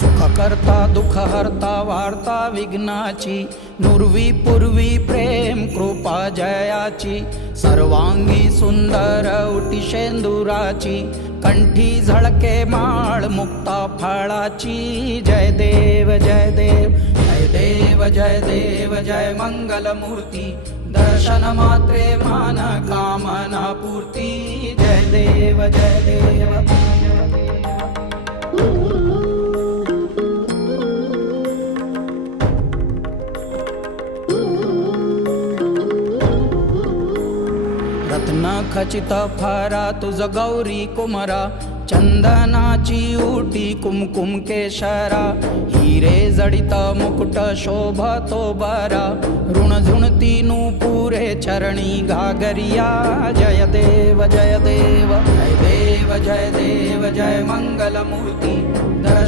सुख करता दुःख हरता वार्ता विघ्नाची, नुरवी पूर्वी प्रेम कृपा जयाची, सर्वांगी सुंदर उटी शेंदुराची, कंठी झळके माळ मुक्ता फळाची। जय देव जय देव जय देव जय देव जय मंगल मूर्ती, दर्शन मात्रे मान कामना पूर्ती। जय देव जय देव। रत्न खचित फारा तुझ गौरी कुमरा, चंदनाची उटी कुमकुम केशरा, हिरे जडित मुकुट शोभतो बरा, ऋण झुणती नूपुरे चरणी घागरिया। जय देव जय देव जय देव जय देव जय मंगल मूर्ती, दर्शन